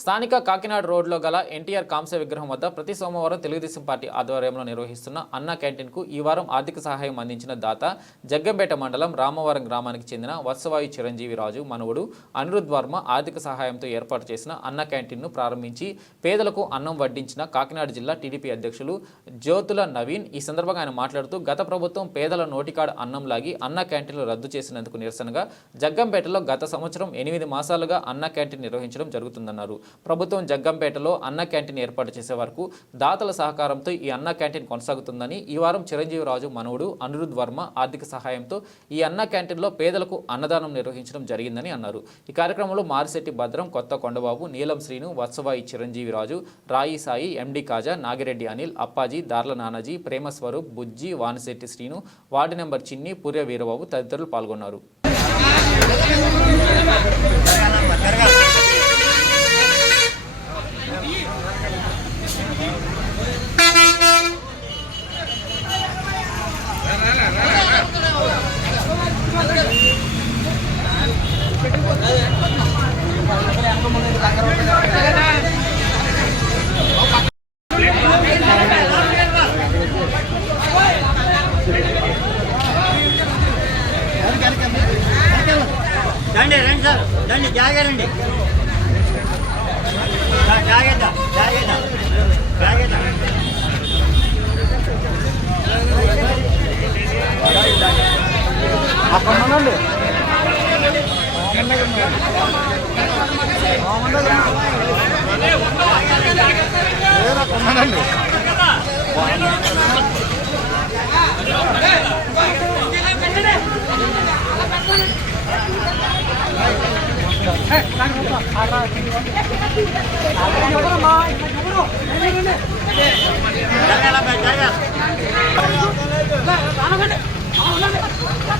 స్థానిక కాకినాడ రోడ్లో గల ఎన్టీఆర్ కాంస్య విగ్రహం వద్ద ప్రతి సోమవారం తెలుగుదేశం పార్టీ ఆధ్వర్యంలో నిర్వహిస్తున్న అన్న క్యాంటీన్కు ఈ వారం ఆర్థిక సహాయం అందించిన దాత జగ్గంపేట మండలం రామవరం గ్రామానికి చెందిన వత్సవాయి చిరంజీవి రాజు మనవడు అనిరుద్ వర్మ ఆర్థిక సహాయంతో ఏర్పాటు చేసిన అన్న క్యాంటీన్ను ప్రారంభించి పేదలకు అన్నం వడ్డించిన కాకినాడ జిల్లా టీడీపీ అధ్యక్షులు జ్యోతుల నవీన్ ఈ సందర్భంగా ఆయన మాట్లాడుతూ గత ప్రభుత్వం పేదల నోటికాడ అన్నం లాగి అన్న క్యాంటీన్లు రద్దు చేసినందుకు నిరసనగా జగ్గంపేటలో గత సంవత్సరం 8 మాసాలుగా అన్న క్యాంటీన్ నిర్వహించడం జరుగుతుందన్నారు. ప్రభుత్వం జగ్గంపేటలో అన్న క్యాంటీన్ ఏర్పాటు చేసే వరకు దాతల సహకారంతో ఈ అన్న క్యాంటీన్ కొనసాగుతుందని ఈ వారం చిరంజీవి రాజు మనవుడు అనిరుద్ వర్మ ఆర్థిక సహాయంతో ఈ అన్న క్యాంటీన్లో పేదలకు అన్నదానం నిర్వహించడం జరిగిందని అన్నారు. ఈ కార్యక్రమంలో మారిశెట్టి భద్రం, కొత్త కొండబాబు, నీలం శ్రీను, వత్సవాయి చిరంజీవి రాజు, రాయి సాయి, ఎండి కాజా, నాగిరెడ్డి అనిల్, అప్పాజీ, దార్ల నానాజీ, ప్రేమ స్వరూప్, బుజ్జి, వానిశెట్టి శ్రీను, వార్డు నెంబర్ చిన్ని, పూర్య వీరబాబు తదితరులు పాల్గొన్నారు. రండి రండి సార్, రండి జాగ్రత్త, జాగ్రత్త జాగ్రత్త జాగ్రత్త.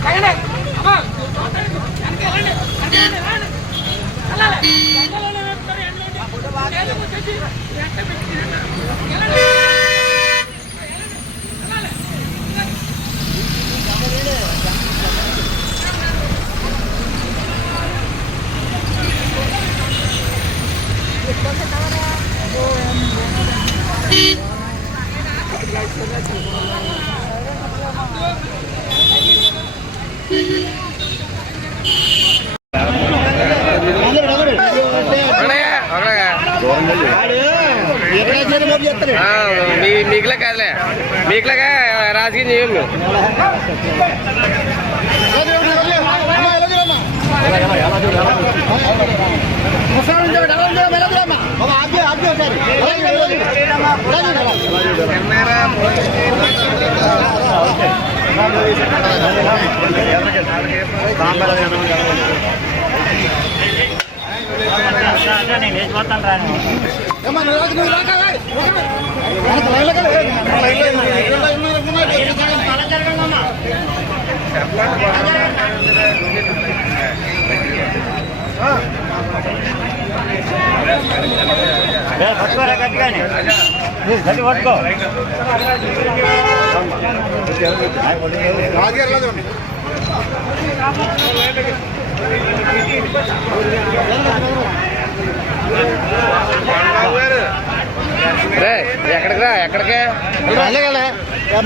అక్కడండి మీకులా కాదులే, మీకులాగా రాజకీయం చేయం. నేను వేసిపోతాను రాను. పట్టుకోరా గట్టిగానే, గట్టి పట్టుకో. ఎక్కడికి రా, ఎక్కడికే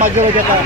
మధ్యలో చెప్పాలి.